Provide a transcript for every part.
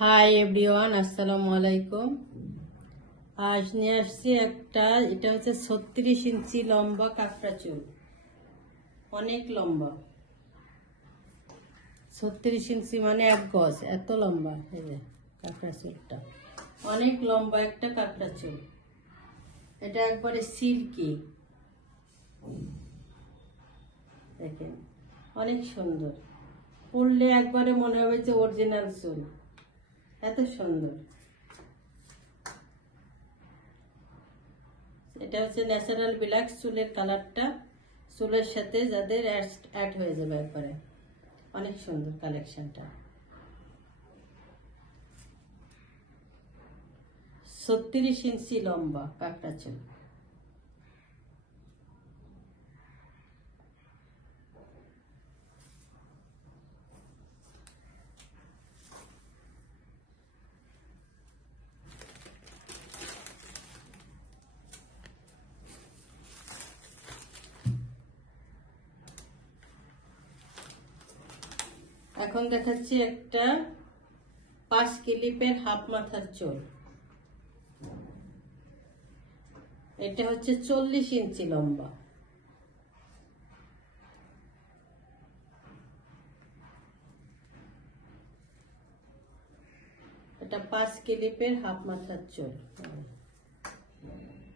Hi everyone, আসসালামু আলাইকুম। আজ নিয়ে আসছি এটা হচ্ছে 36 ইঞ্চি লম্বা কাঁকড়া চুল। অনেক লম্বা, 36 ইঞ্চি মানে 1 গজ এত লম্বা। এই যে কাঁকড়া চুলটা অনেক লম্বা একটা কাঁকড়া চুল। এটা একবারে সিল্কি, দেখেন অনেক সুন্দর। পরলে একবারে মনে হবে যে অরিজিনাল চুল, এত সুন্দর। এটা হচ্ছে ন্যাচারাল ব্ল্যাক চুলের কালারটা, চুলের সাথে যাদের অ্যাড হয়ে যাবে একবারে। অনেক সুন্দর কালেকশনটা। 36 ইঞ্চি লম্বা কাঁকড়া চুল। এখন দেখাচ্ছি একটা 5 ক্লিপের হাফ মাথার চুল। এটা হচ্ছে 40 ইঞ্চি লম্বা। এটা 5 ক্লিপের হাফ মাথার চুল।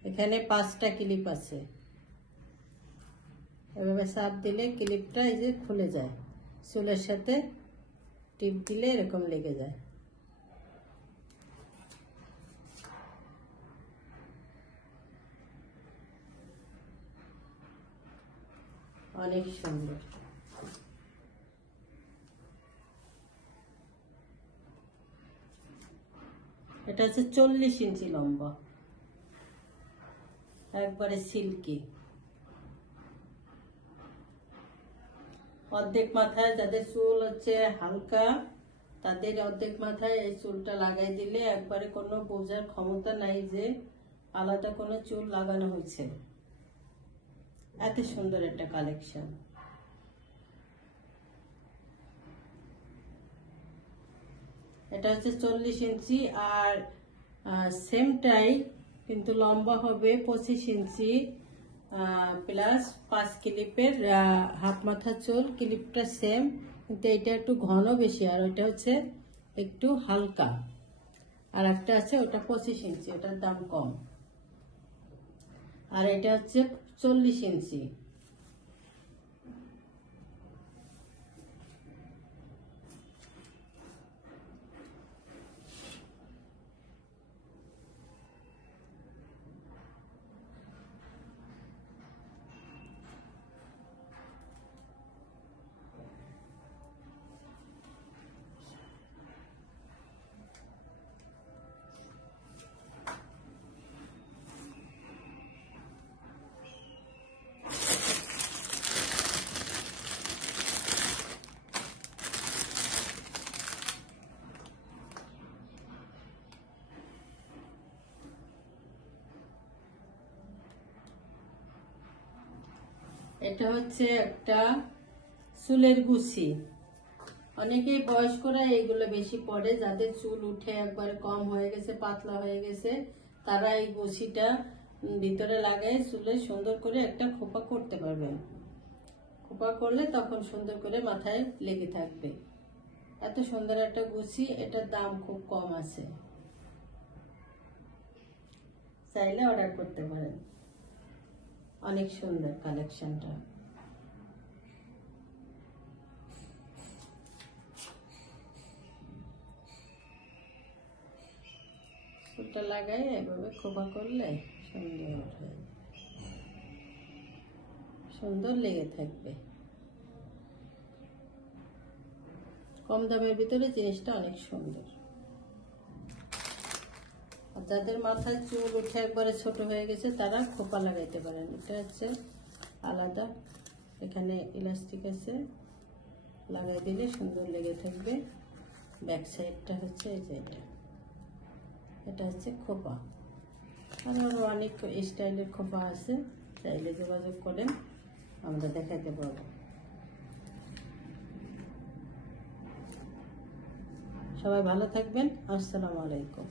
এখানে 5টা ক্লিপ আছে। এভাবে চাপ দিলে ক্লিপটা এই যে খুলে যায়, চুলের সাথে টিপ দিলে এরকম লেগে যায়। অনেক সুন্দর। এটা হচ্ছে 40 ইঞ্চি লম্বা, একবারে সিল্কি। অর্ধেক মাথায় যাদের চুল হচ্ছে হালকা, তাদের অর্ধেক মাথায় এই চুলটা লাগাই দিলে একবারে কোনো বোঝার ক্ষমতা নাই যে আলাদা কোনো চুল লাগানো হয়েছে। এত সুন্দর একটা কালেকশন। এটা হচ্ছে 40 ইঞ্চি, আর সেমটাই কিন্তু লম্বা হবে 25 ইঞ্চি প্লাস 5 ক্লিপের হাফ মাথা চুল। ক্লিপটা সেম, কিন্তু এটা একটু ঘন বেশি, আর ওইটা হচ্ছে একটু হালকা। আর একটা আছে ওটা 25 ইঞ্চি, ওটার দাম কম। আর এটা হচ্ছে 40 ইঞ্চি। এটা হচ্ছে একটা চুলের গুছি। অনেকেই বয়স্করা এইগুলো বেশি পরে, যাদের চুল উঠে একবারে কম হয়ে গেছে, পাতলা হয়ে গেছে, তারা এই গুছিটা ভিতরে লাগাই চুলে সুন্দর করে একটা খোপা করতে পারবেন। খোপা করলে তখন সুন্দর করে মাথায় লেগে থাকবে। এত সুন্দর একটা গুছি। এটার দাম খুব কম আছে, চাইলে অর্ডার করতে পারেন। অনেক সুন্দর কালেকশনটা। চুলটা লাগাই এভাবে খোপা করলে সুন্দর হয়, সুন্দর লেগে থাকবে। কম দামের ভিতরে জিনিসটা অনেক সুন্দর। আর যাদের মাথায় চুল উঠে একবারে ছোট হয়ে গেছে, তারা খোপা লাগাইতে পারেন। এটা হচ্ছে আলাদা, এখানে ইলাস্টিক আছে, লাগাই দিলে সুন্দর লেগে থাকবে। ব্যাক সাইডটা হচ্ছে এই যে এটা হচ্ছে খোপা। আরো অনেক স্টাইলের খোপা আছে, চাইলে যোগাযোগ করেন, আমরা দেখাইতে পারবো। সবাই ভালো থাকবেন। আসসালামু আলাইকুম।